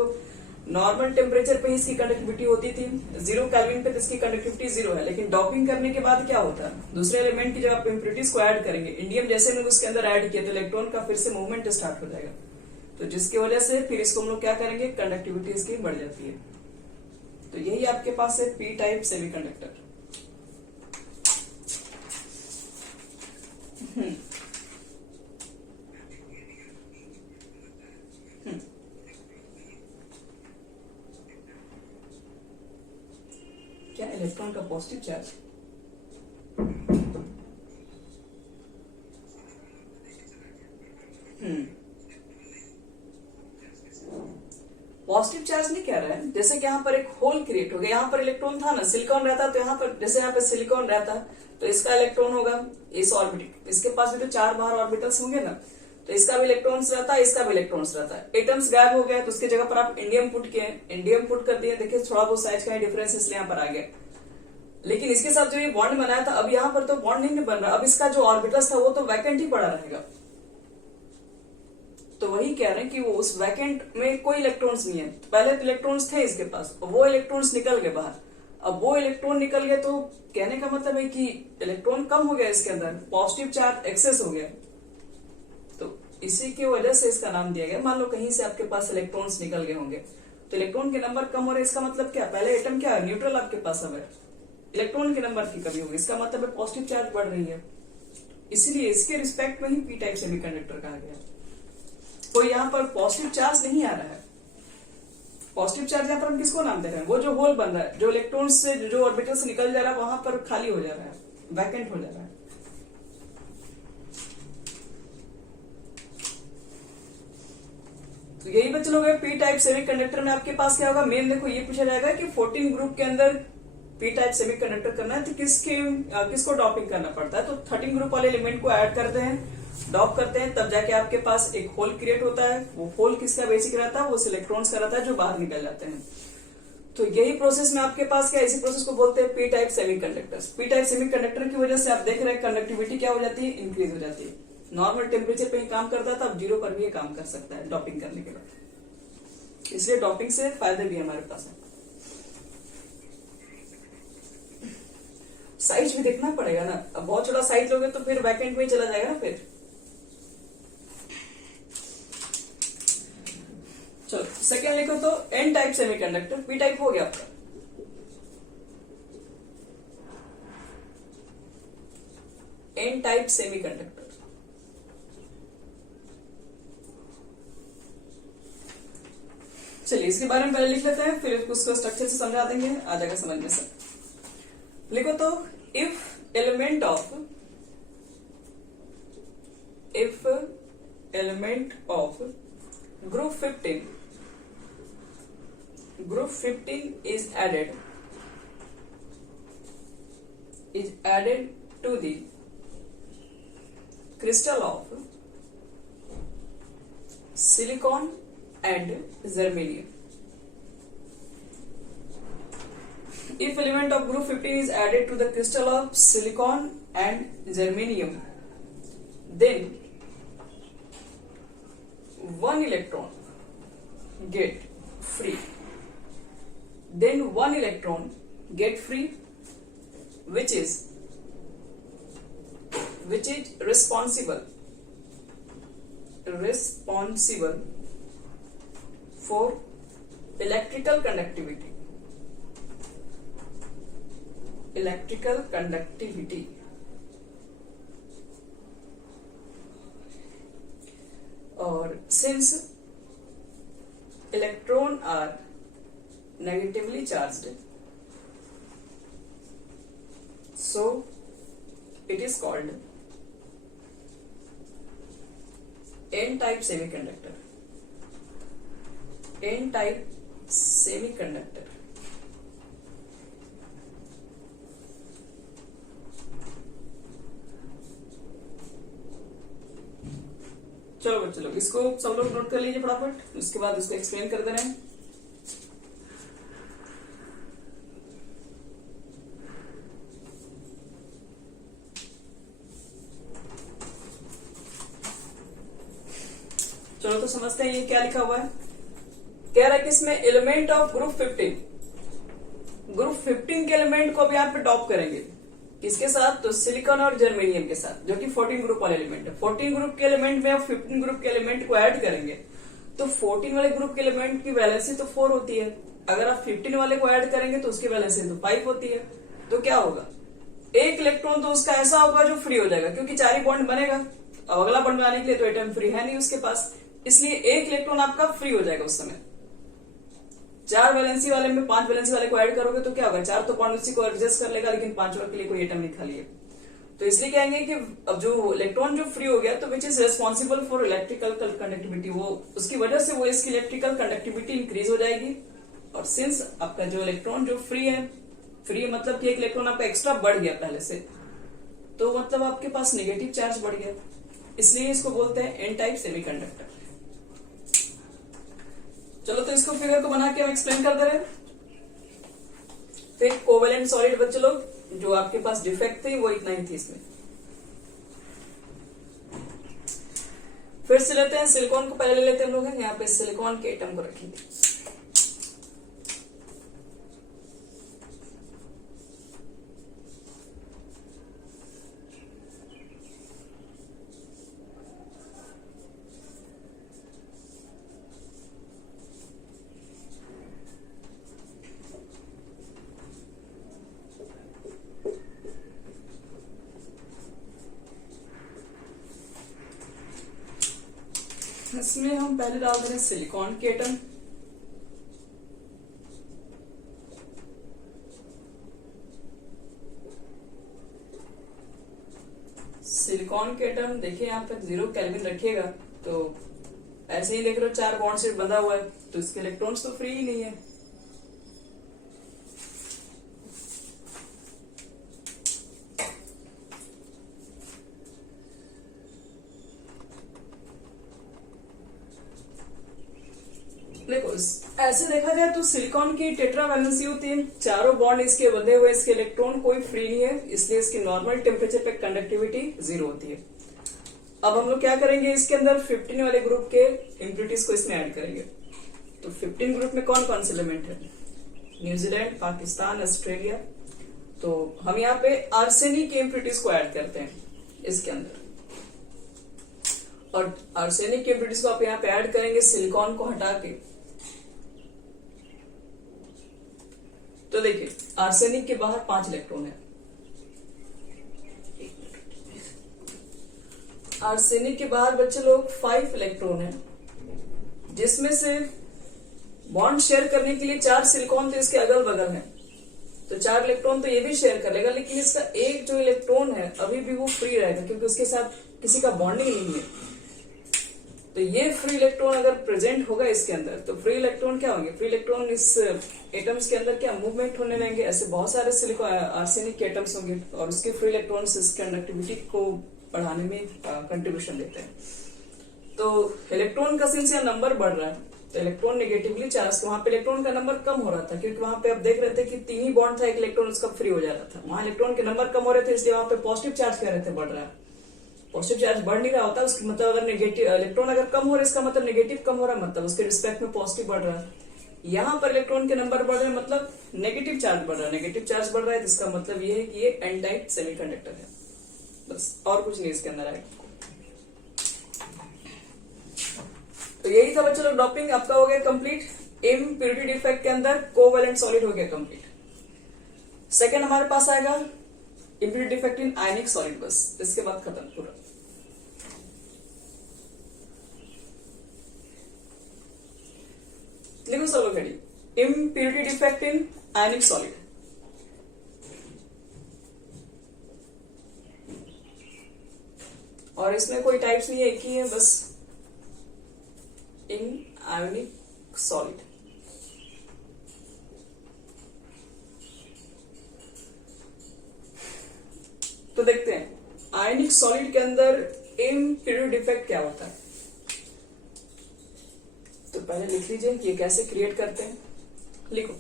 नॉर्मल टेम्परेचर पे इसकी कंडक्टिविटी होती थी 0 केल्विन पे, तो इसकी कंडक्टिविटी 0 है। लेकिन डॉपिंग करने के बाद क्या होता है, दूसरे एलिमेंट की जब आप इम्प्योरिटीज को ऐड करेंगे, इंडियम जैसे लोग उसके अंदर ऐड किया तो इलेक्ट्रॉन का फिर से मूवमेंट स्टार्ट हो जाएगा, तो जिसकी वजह से फिर इसको हम लोग क्या करेंगे, कंडक्टिविटी इसकी बढ़ जाती है। तो यही आपके पास है पी टाइप सेमीकंडक्टर। क्या इलेक्ट्रॉन का पॉजिटिव चार्ज, पॉजिटिव चार्ज नहीं कह रहा है। जैसे कि यहाँ पर एक होल क्रिएट हो गया, यहाँ पर इलेक्ट्रॉन था ना, सिलिकॉन रहता तो यहाँ पर, जैसे यहाँ पे सिलिकॉन रहता तो इसका इलेक्ट्रॉन होगा इस ऑर्बिटल, इसके पास भी तो 4 बाहर ऑर्बिटल्स होंगे ना, तो इसका भी इलेक्ट्रॉन्स रहता है, इसका भी इलेक्ट्रॉन्स रहता है। एटम्स गायब हो गए तो उसकी जगह पर आप इंडियम पुट किए, इंडियम पुट कर दिए, देखिए थोड़ा बहुत साइज का डिफरेंस इसलिए यहाँ पर आ गया। लेकिन इसके साथ जो ये बॉन्ड बनाया था, अब यहाँ पर तो बॉन्ड नहीं बन रहा, अब इसका जो ऑर्बिटल्स था वो तो वैकेंट ही पड़ा रहेगा। तो वही कह रहे हैं कि वो उस वैकेंट में कोई इलेक्ट्रॉन्स नहीं है। तो पहले तो इलेक्ट्रॉन्स थे इसके पास, वो इलेक्ट्रॉन्स निकल गए बाहर। अब वो इलेक्ट्रॉन निकल गए तो कहने का मतलब है कि इलेक्ट्रॉन कम हो गया इसके अंदर, पॉजिटिव चार्ज एक्सेस हो गया, तो इसी की वजह से इसका नाम दिया गया। मान लो कहीं से आपके पास इलेक्ट्रॉन्स निकल गए होंगे तो इलेक्ट्रॉन के नंबर कम हो रहे, इसका मतलब क्या, पहले एटम क्या है, न्यूट्रल आपके पास अब है, इलेक्ट्रॉन के नंबर की कमी होगी, इसका मतलब है पॉजिटिव चार्ज बढ़ रही है। इसीलिए इसके रिस्पेक्ट में ही पी टाइप सेमीकंडक्टर कहा गया। तो यहाँ पर पॉजिटिव चार्ज नहीं आ रहा है। पॉजिटिव चार्ज यहाँ पर हम किसको नाम दे रहे हैं, वो जो होल बन रहा है, जो इलेक्ट्रॉन से जो ऑर्बिटल से निकल जा रहा है वहां पर खाली हो जा रहा है, वैकेंट हो जा रहा है। तो यही बच्चे लोग पी टाइप सेमीकंडक्टर में आपके पास क्या होगा, मेन देखो ये पूछा जाएगा कि 14 ग्रुप के अंदर पी टाइप सेमीकंडक्टर करना है तो किसको डॉपिंग करना पड़ता है। तो 13 ग्रुप वाले एलिमेंट को ऐड करते हैं, डॉप करते हैं, तब जाके आपके पास एक होल क्रिएट होता है। वो होल किसका बेसिक रहता है, वो इलेक्ट्रॉन्स का रहता है जो बाहर निकल जाते हैं। तो यही प्रोसेस में आपके पास क्या, इसी प्रोसेस को बोलते हैं P type semiconductors. P type semiconductor की वजह से आप देख रहे हैं कंडक्टिविटी क्या हो जाती है, इंक्रीज हो जाती है। नॉर्मल टेम्परेचर पे ही काम करता था, अब 0 पर भी ये काम कर सकता है डॉपिंग करने के बाद। इसलिए डॉपिंग से फायदे भी हमारे पास है। साइज भी देखना पड़ेगा ना, अब बहुत छोटा साइज लोगे तो फिर वैकेंट में ही चला जाएगा ना फिर। चलो सेकेंड लिखो तो N type semiconductor, P type हो गया आपका। एन टाइप सेमीकंडक्टर, चलिए इसके बारे में पहले लिख लेते हैं, फिर उसको स्ट्रक्चर से समझा देंगे, आ जाएगा समझ में सब। लिखो तो if element of group 15 is added to the crystal of silicon and germanium. If element of group 15 is added to the crystal of silicon and germanium, then one electron get free then one electron get free, which is responsible for electrical conductivity. Or since electron are negatively charged, so it is called n-type semiconductor. n-type semiconductor. चलो बच्चों लोग इसको सब लोग note कर लीजिए फटाफट, उसके बाद इसको एक्सप्लेन कर दे रहे हैं। चलो तो समझते हैं ये क्या लिखा हुआ है। कह रहा है कि इसमें एलिमेंट ऑफ ग्रुप 15 के एलिमेंट को भी आप टॉप करेंगे। किसके साथ? तो सिलिकॉन और जर्मेनियम के साथ, जो कि 14 ग्रुप वाले एलिमेंट है। 14 ग्रुप के एलिमेंट में आप 15 ग्रुप के एलिमेंट को ऐड करेंगे तो 14 वाले ग्रुप के एलिमेंट की वैलेंसी तो 4 होती है। अगर आप 15 वाले को ऐड करेंगे तो उसकी वैलेंसी तो 5 होती है। तो क्या होगा? एक इलेक्ट्रॉन तो उसका ऐसा होगा जो फ्री हो जाएगा, क्योंकि 4 ही बॉन्ड बनेगा। अब अगला बॉन्ड बनाने के लिए तो एटम फ्री है नहीं उसके पास, इसलिए एक इलेक्ट्रॉन आपका फ्री हो जाएगा उस समय। 4 वैलेंसी वाले में 5 वैलेंसी वाले को ऐड करोगे तो क्या होगा? 4 तो बॉन्ड उसी को एडजस्ट कर लेगा, लेकिन 5 के लिए कोई एटम नहीं खाली है। तो इसलिए कहेंगे कि अब जो इलेक्ट्रॉन जो फ्री हो गया तो which is responsible for electrical conductivity, वो उसकी वजह से वो इसकी इलेक्ट्रिकल कंडक्टिविटी इंक्रीज हो जाएगी। और सिंस आपका जो इलेक्ट्रॉन जो फ्री मतलब कि एक इलेक्ट्रॉन आपका एक्स्ट्रा बढ़ गया पहले से, तो मतलब आपके पास नेगेटिव चार्ज बढ़ गया, इसलिए इसको बोलते हैं एन टाइप सेमीकंडक्टर। चलो तो इसको फिगर को बना के हम एक्सप्लेन कर दे रहे हैं। फिर कोवेलेंट सॉलिड बच्चों लोग, जो आपके पास डिफेक्ट थी वो इतना ही थी इसमें। फिर से लेते हैं सिलिकॉन को, पहले ले लेते हैं हम लोग। यहाँ पे सिलिकॉन के एटम को रखेंगे। इसमें हम पहले डाल दे रहे हैं सिलिकॉन के एटम। सिलिकॉन के एटम देखिए यहाँ पर 0 केल्विन रखिएगा तो ऐसे ही देख रहे हो 4 बॉन्ड से बंधा हुआ है, तो इसके इलेक्ट्रॉन्स तो फ्री ही नहीं है। देखो ऐसे देखा जाए तो सिलिकॉन की टेट्रा वैलेंसी होती है, चारों बॉन्ड इसके बंधे हुए, इसके इलेक्ट्रॉन कोई फ्री नहीं है, इसलिए इसकी नॉर्मल टेम्परेचर पे कंडक्टिविटी 0 होती है। अब हम लोग क्या करेंगे, इसके अंदर 15 वाले ग्रुप के इम्प्यूरिटीज को इसमें ऐड करेंगे। तो 15 ग्रुप में कौन कौन से एलिमेंट है? New Zealand, Pakistan, Australia. तो हम यहाँ पे आर्सेनिक के इम्प्यूरिटीज को ऐड करते हैं इसके अंदर, और आर्सेनिक के इम्प्यूरिटीज को आप यहाँ पे ऐड करेंगे सिलिकॉन को हटा के। तो देखिए आर्सेनिक के बाहर 5 इलेक्ट्रॉन है, आर्सेनिक के बाहर बच्चे लोग 5 इलेक्ट्रॉन है, जिसमें से बॉन्ड शेयर करने के लिए 4 सिलिकॉन तो इसके अगल बगल है, तो 4 इलेक्ट्रॉन तो ये भी शेयर कर लेगा, लेकिन इसका एक जो इलेक्ट्रॉन है अभी भी वो फ्री रहेगा, क्योंकि उसके साथ किसी का बॉन्डिंग नहीं है। तो ये फ्री इलेक्ट्रॉन अगर प्रेजेंट होगा इसके अंदर, तो फ्री इलेक्ट्रॉन क्या होंगे? फ्री इलेक्ट्रॉन इस एटम्स के अंदर क्या मूवमेंट होने लगेंगे। ऐसे बहुत सारे आर्सेनिक के एटम्स होंगे और उसके फ्री इलेक्ट्रॉन्स इस कंडक्टिविटी को बढ़ाने में कंट्रीब्यूशन देते हैं। तो इलेक्ट्रॉन का सिंस यहाँ नंबर बढ़ रहा है, तो इलेक्ट्रॉन नेगेटिवली चार्ज, वहां पे इलेक्ट्रॉन का नंबर कम हो रहा था, क्योंकि वहां पे आप देख रहे थे कि 3 ही बॉन्ड था, एक इलेक्ट्रॉन उसका फ्री हो जा रहा था। वहां इलेक्ट्रॉन के नंबर कम हो रहे थे, इसलिए वहां पे पॉजिटिव चार्ज कह रहे थे बढ़ रहा है। पॉजिटिव चार्ज बढ़ नहीं रहा होता, उसका मतलब अगर नेगेटिव इलेक्ट्रॉन अगर कम हो रहा है, इसका मतलब नेगेटिव कम हो रहा है, मतलब उसके रिस्पेक्ट में पॉजिटिव बढ़ रहा है। यहां पर इलेक्ट्रॉन के नंबर बढ़ रहे हैं, मतलब नेगेटिव चार्ज बढ़ रहा है। नेगेटिव चार्ज बढ़ रहा है, जिसका मतलब ये है कि ये एन टाइप सेमीकंडक्टर है, बस और कुछ नहीं इसके अंदर आएगा। तो यही था बच्चों लोग, डॉपिंग आपका हो गया कंप्लीट। इम्प्योरिटी डिफेक्ट के अंदर कोवैलेंट सॉलिड हो गया कंप्लीट। सेकंड हमारे पास आएगा impurity defect in ionic solid, बस इसके बाद खत्म पूरा। लिखो सब लोग ready, impurity defect in ionic solid. और इसमें कोई टाइप्स नहीं है, एक ही है बस, इन आयोनिक सॉलिड। तो देखते हैं आयनिक सॉलिड के अंदर इम्प्योरिटी डिफेक्ट क्या होता है। तो पहले लिख लीजिए कि ये कैसे क्रिएट करते हैं। लिखो,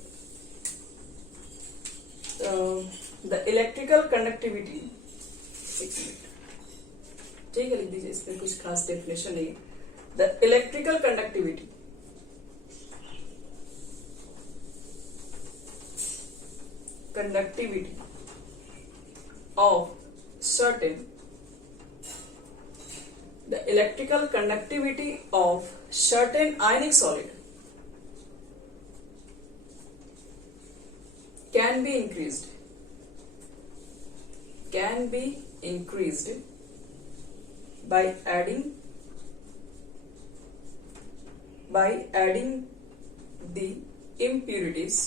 द इलेक्ट्रिकल कंडक्टिविटी, एक मिनट, ठीक है लिख दीजिए, इसमें कुछ खास डेफिनेशन नहीं है। The electrical conductivity of certain ionic solid can be increased by adding the impurities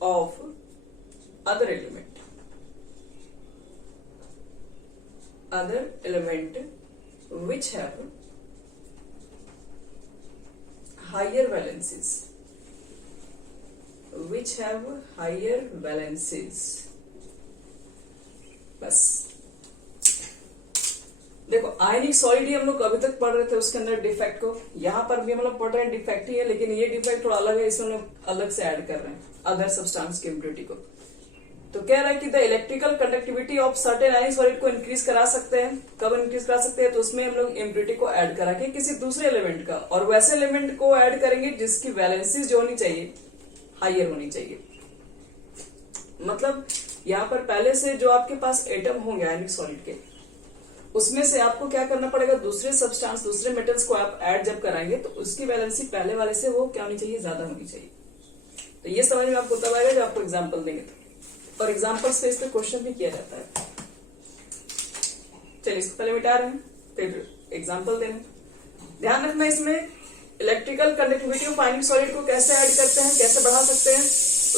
of other element which have higher valencies, बस। देखो आयनिक सॉलिड ही हम लोग अभी तक पढ़ रहे थे, उसके अंदर डिफेक्ट को, यहाँ पर भी हम लोग पढ़ रहे हैं डिफेक्ट ही है, लेकिन ये डिफेक्ट थोड़ा अलग है, इसमें हम लोग अलग से ऐड कर रहे हैं अदर सब्सटेंस की इम्प्योरिटी को। तो कह रहा है कि the electrical conductivity of certain ionic solid को इंक्रीज करा सकते हैं। कब इंक्रीज करा सकते हैं? तो उसमें हम लोग इम्प्योरिटी को ऐड करा के किसी दूसरे एलिमेंट का, और वैसे एलिमेंट को ऐड करेंगे जिसकी वैलेंसीज जो होनी चाहिए हाइयर होनी चाहिए। मतलब यहाँ पर पहले से जो आपके पास एटम होंगे आयनिक सॉलिड के, उसमें से आपको क्या करना पड़ेगा, दूसरे सब्सटेंस, दूसरे मेटल्स को आप ऐड जब कराएंगे तो उसकी वैलेंसी पहले वाले से वो क्या होनी चाहिए, ज्यादा होनी चाहिए। तो ये समझ में आपको तब आएगा जब आपको एग्जाम्पल देंगे, और एग्जाम्पल्स पे इस पे क्वेश्चन भी किया जाता है। चलिए इसको पहले मिटा रहे हैं, फिर एग्जाम्पल देंगे। ध्यान रखना इसमें electrical conductivity of ionic solid को कैसे ऐड करते हैं, कैसे बढ़ा सकते हैं,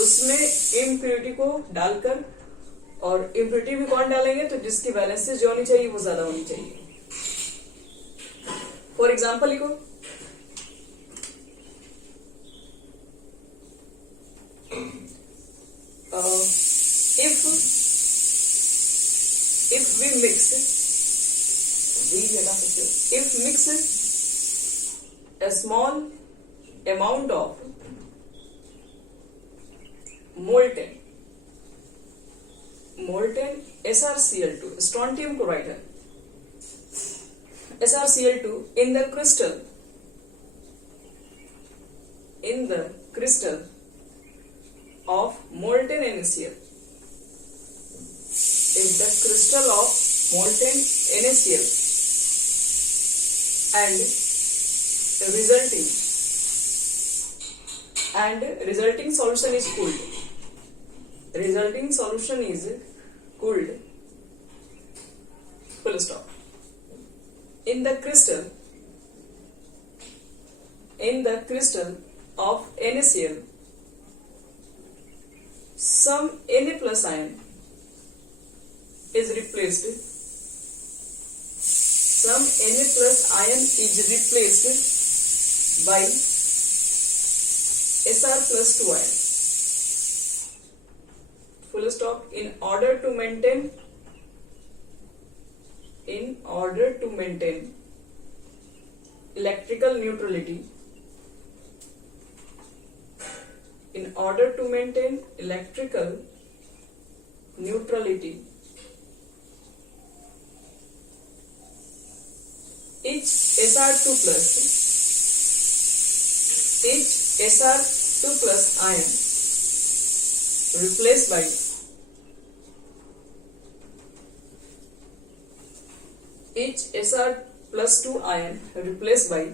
उसमें इम्प्योरिटी को डालकर, और इम्प्योरिटी भी कौन डालेंगे, तो जिसकी वैलेंसी जो होनी चाहिए वो ज्यादा होनी चाहिए। फॉर एग्जाम्पल लिखो, if we mix a small amount of molten SrCl2, strontium chloride है, SrCl2 in the crystal of molten NaCl. If the crystal of molten NaCl and resulting solution is cooled, full stop. In the crystal of NaCl, some Na plus ion is replaced by Sr plus 2 ion, full stop. In order to maintain electrical neutrality, each Sr2 plus each Sr2 plus ion replaced by each Sr plus 2 ion replaced by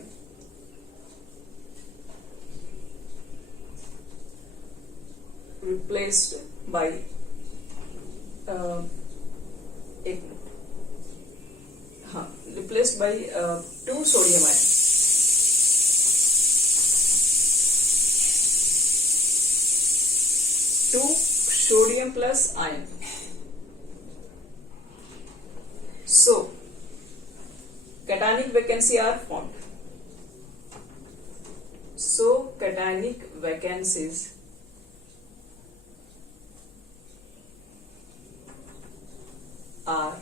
एक minute, हाँ, replaced by 2 sodium ion. Two sodium plus ion. So cationic vacancy are formed. So cationic vacancies are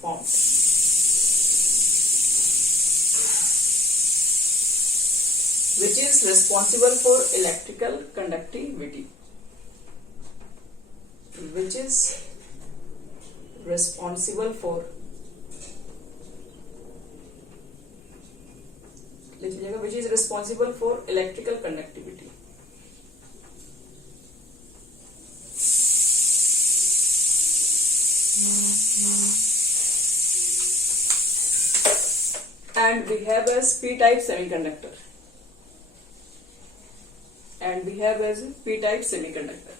formed. Which is responsible for electrical conductivity. Which is responsible for, लिख लीजिएगा, which is responsible for electrical conductivity. And we have as p-type semiconductor. And we have as p-type semiconductor.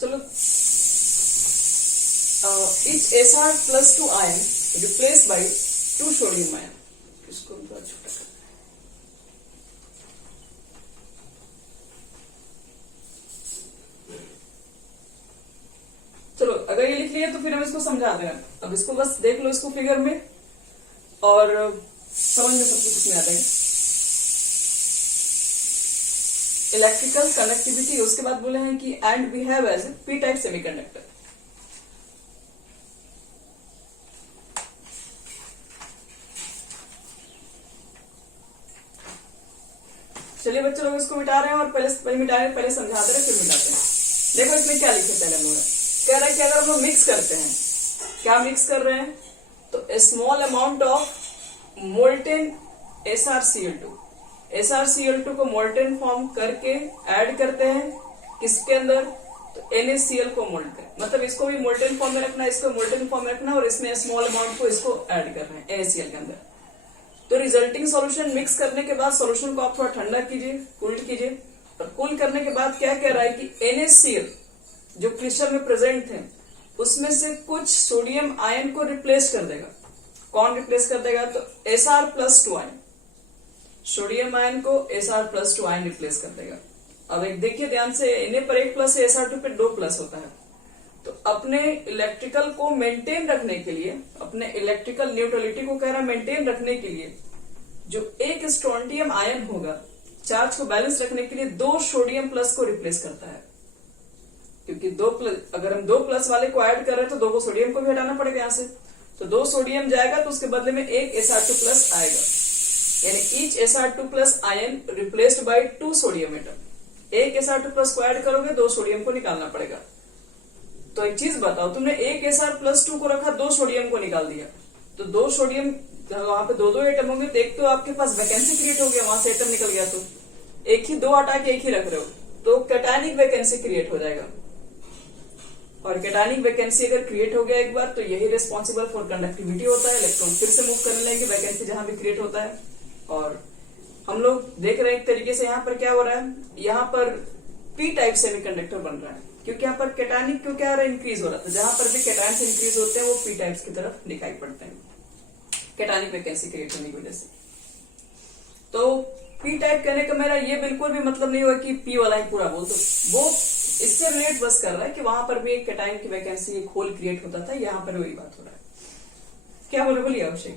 चलो, each Sr plus 2 ion replaced by 2 sodium ion. इसको थोड़ा छोटा कर, चलो अगर ये लिख लिया तो फिर हम इसको समझा दें. अब इसको बस देख लो इसको फिगर में और समझ में सब कुछ नहीं आता है. इलेक्ट्रिकल कनेक्टिविटी, उसके बाद बोले हैं कि and we have as P type semiconductor. चलिए बच्चे लोग इसको मिटा रहे हैं और पहले मिटा रहे हैं, पहले समझा दे रहे फिर मिटाते हैं. देखो इसमें क्या लिखे पहले हम लोग कह रहे हैं कि अगर हम लोग मिक्स करते हैं, क्या मिक्स कर रहे हैं, तो a small amount of molten SrCl2. SrCl2 को मोल्टेन फॉर्म करके ऐड करते हैं किसके अंदर, तो NaCl को मोल्ट करें. मतलब इसको भी मोल्टेन फॉर्म में रखना है, इसको मोल्टेन फॉर्म में रखना है और इसमें स्मॉल अमाउंट को इसको ऐड कर रहे हैं NaCl के अंदर. तो रिजल्टिंग सॉल्यूशन मिक्स करने के बाद सॉल्यूशन को आप थोड़ा ठंडा कीजिए, कूल्ड कीजिए. और कूल करने के बाद क्या कह रहा है कि NaCl जो क्रिस्टल में प्रेजेंट थे उसमें से कुछ सोडियम आयन को रिप्लेस कर देगा. कौन रिप्लेस कर देगा, तो Sr plus 2 ion, sodium ion को Sr plus 2 आयन रिप्लेस कर देगा. अब एक देखिए ध्यान से, Na पर 1 प्लस है, Sr2 पे 2 प्लस होता है. तो अपने इलेक्ट्रिकल को मेंटेन रखने के लिए, अपने इलेक्ट्रिकल न्यूट्रलिटी को कह रहा है मेंटेन रखने के लिए, जो एक स्ट्रोंटियम आयन होगा चार्ज को बैलेंस रखने के लिए 2 सोडियम प्लस को रिप्लेस करता है. क्योंकि 2 प्लस, अगर हम 2 प्लस वाले को ऐड कर रहे हैं तो 2 को सोडियम को भी हटाना पड़ेगा यहां से. तो 2 सोडियम जाएगा तो उसके बदले में एक Sr2 प्लस आएगा. यानी each Sr2 plus ion replaced by 2 sodium atom. एक Sr2 प्लस को ऐड करोगे 2 सोडियम को निकालना पड़ेगा. तो एक चीज बताओ, तुमने एक Sr प्लस 2 को रखा, 2 सोडियम को निकाल दिया, तो 2 सोडियम वहां पे 2 एटम होंगे, तो एक तो आपके पास वैकेंसी क्रिएट हो गया, वहां से एटम निकल गया. तो एक ही 2 हटा के एक ही रख रहे हो तो कैटायनिक वैकेंसी क्रिएट हो जाएगा. और कैटायनिक वैकेंसी अगर क्रिएट हो गया एक बार तो यही रिस्पॉन्सिबल फॉर कंडक्टिविटी होता है. इलेक्ट्रॉन फिर से मूव करने लगेंगे वैकेंसी जहां भी क्रिएट होता है. और हम लोग देख रहे हैं एक तरीके से यहाँ पर क्या हो रहा है, यहाँ पर पी टाइप सेमीकंडक्टर बन रहा है क्योंकि यहाँ पर कैटायनिक क्यों क्या हो रहा है, इंक्रीज हो रहा था. जहां पर भी कैटायन इंक्रीज होते हैं वो पी टाइप्स की तरफ दिखाई पड़ते हैं कैटायनिक वैकेंसी क्रिएट होने की वजह से. तो पी टाइप कहने का मेरा ये बिल्कुल भी मतलब नहीं हुआ कि पी वाला ही पूरा बोल दो, वो इससे रिलेट बस कर रहा है कि वहां पर भी एक कैटायन की वैकेंसी एक होल क्रिएट होता था, यहाँ पर वही बात हो रहा है. क्या बोले बोलिए अवश्य.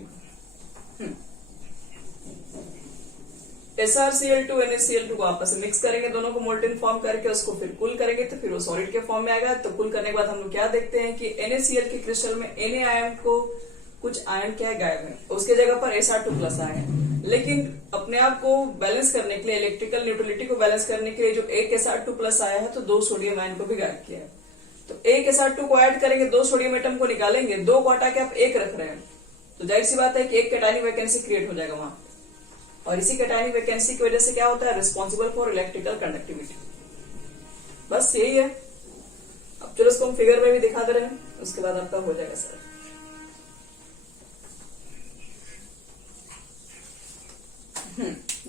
SrCl2 NaCl2 को आपस में मिक्स करेंगे, दोनों को मोल्टेन फॉर्म करके उसको फिर कूल करेंगे तो फिर वो सॉलिड के फॉर्म में आएगा. तो कूल करने के बाद हम लोग क्या देखते हैं कि NaCl के क्रिस्टल में Na आयन को कुछ आयन क्या गायब है, उसके जगह पर Sr2 प्लस आया है. लेकिन अपने आप को बैलेंस करने के लिए, इलेक्ट्रिकल न्यूट्रलिटी को बैलेंस करने के लिए जो एक Sr2 प्लस आया है तो 2 सोडियम आयन को भी गायब किया है. तो ए के साथ 2 को ऐड करेंगे, 2 सोडियम एटम को निकालेंगे, 2 को हटा के आप 1 रख रहे हैं, तो जाहिर सी बात है कि एक कैटायनिक वैकेंसी क्रिएट हो जाएगा वहां। और इसी कैटायनिक वैकेंसी की वजह से क्या होता है, रिस्पॉन्सिबल फॉर इलेक्ट्रिकल कंडक्टिविटी। बस यही है। अब चलो इसको हम फिगर में भी दिखा दे रहे हैं, उसके बाद आपका हो जाएगा सर।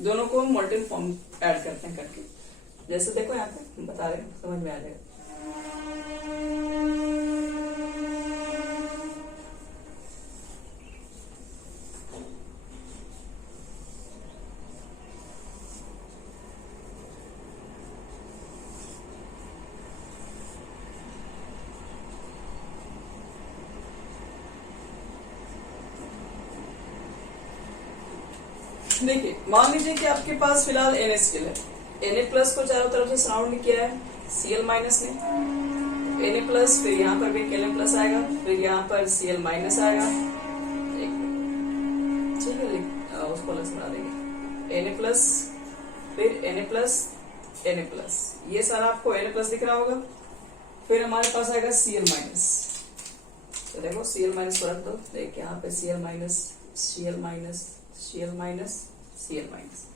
दोनों को हम मोल्टेन फॉर्म ऐड करते हैं करके, जैसे देखो यहाँ पे बता रहे हैं, समझ में आ जाएगा। देखिए, मान लीजिए कि आपके पास फिलहाल NaCl है, Na प्लस को चारों तरफ से सराउंड किया है Cl माइनस ने, Na प्लस, फिर यहाँ पर भी Kl प्लस आएगा, फिर यहाँ पर Cl माइनस आएगा, ठीक है, उसको अलग से बना देंगे, Na प्लस, फिर Na प्लस, Na प्लस, ये सारा आपको Na प्लस दिख रहा होगा। फिर हमारे पास आएगा Cl माइनस, तो देखो Cl माइनस को रख दो, देख यहाँ पे Cl minus, Cl minus, Cl minus, Cl minus,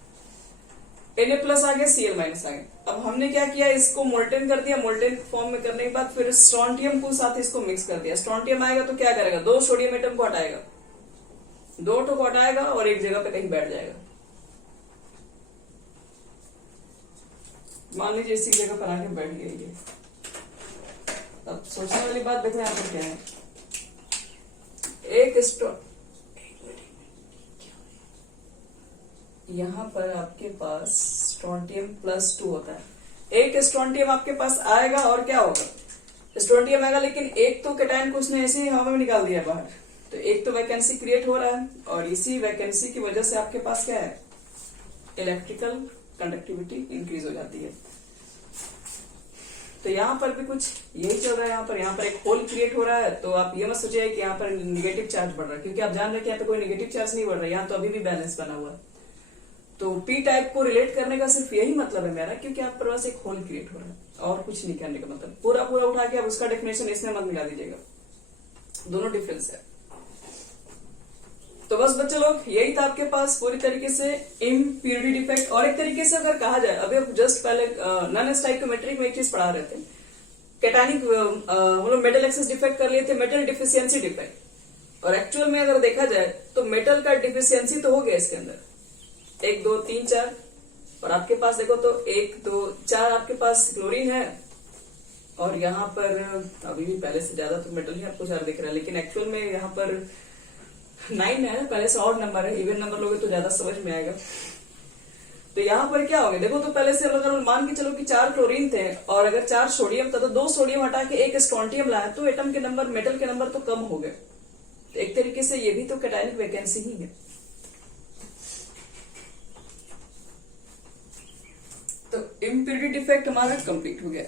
Na plus आ गया, Cl माइनस आ गया। अब हमने क्या किया, इसको मोल्टेन कर दिया, मोल्टेन फॉर्म में करने के बाद फिर स्ट्रोंटियम को साथ इसको मिक्स कर दिया। स्ट्रोंटियम आएगा तो क्या करेगा, 2 सोडियम एटम को हटाएगा, 2 को हटाएगा और एक जगह पे कहीं बैठ जाएगा। मान लीजिए इसी जगह पर आके बैठ गया ये। अब सोचने वाली बात देखो यहाँ पर क्या है, एक यहाँ पर आपके पास स्ट्रोंटियम प्लस 2 होता है, एक स्ट्रोंटियम आपके पास आएगा और क्या होगा, स्ट्रोंटियम आएगा, लेकिन एक तो कैटायन को उसने ऐसे ही हवा में निकाल दिया बाहर, तो एक तो वैकेंसी क्रिएट हो रहा है, और इसी वैकेंसी की वजह से आपके पास क्या है, इलेक्ट्रिकल कंडक्टिविटी इंक्रीज हो जाती है। तो यहाँ पर भी कुछ यही चल रहा है, यहाँ पर एक होल क्रिएट हो रहा है, तो आप ये मत सोचिए कि यहाँ पर निगेटिव चार्ज बढ़ रहा है, क्योंकि आप जान रहे हैं कि यहाँ पे कोई निगेटिव चार्ज नहीं बढ़ रहा है, यहाँ तो अभी भी बैलेंस बना हुआ है। तो पी टाइप को रिलेट करने का सिर्फ यही मतलब है मेरा, क्योंकि आप पर पास एक होल क्रिएट हो रहा है, और कुछ नहीं करने का मतलब। पूरा उठा के आप उसका डेफिनेशन इसमें मत मिला दीजिएगा, दोनों डिफरेंस है। तो बस बच्चे लोग, यही था आपके पास पूरी तरीके से इम्प्योरिटी डिफेक्ट। और एक तरीके से अगर कहा जाए, अभी आप जस्ट पहले नॉन स्टाइकोमेट्रिक में एक चीज पढ़ा रहे थे, कैटायनिक हम लोग मेटल एक्सेस डिफेक्ट कर लिए थे, मेटल डिफिशियंसी डिफेक्ट। और एक्चुअल में अगर देखा जाए तो मेटल का डिफिशियंसी तो हो गया इसके अंदर, 1 2 3 4, और आपके पास देखो तो 1 2 4 आपके पास क्लोरीन है, और यहाँ पर अभी भी पहले से ज्यादा तो मेटल ही आपको 4 दिख रहा है, लेकिन एक्चुअल में यहाँ पर 9 है, पहले से ऑड नंबर है, इवन नंबर लोगे तो ज्यादा समझ में आएगा। तो यहाँ पर क्या हो गया, देखो तो पहले से अगर मान के चलो कि 4 क्लोरीन थे, और अगर 4 सोडियम था, तो 2 सोडियम हटा के 1 स्ट्रोंटियम लाया, तो एटम के नंबर, मेटल के नंबर तो कम हो गए। तो एक तरीके से ये भी तो कैटायनिक वैकेंसी ही है। तो इम्प्योरिटी डिफेक्ट हमारा कंप्लीट हो गया।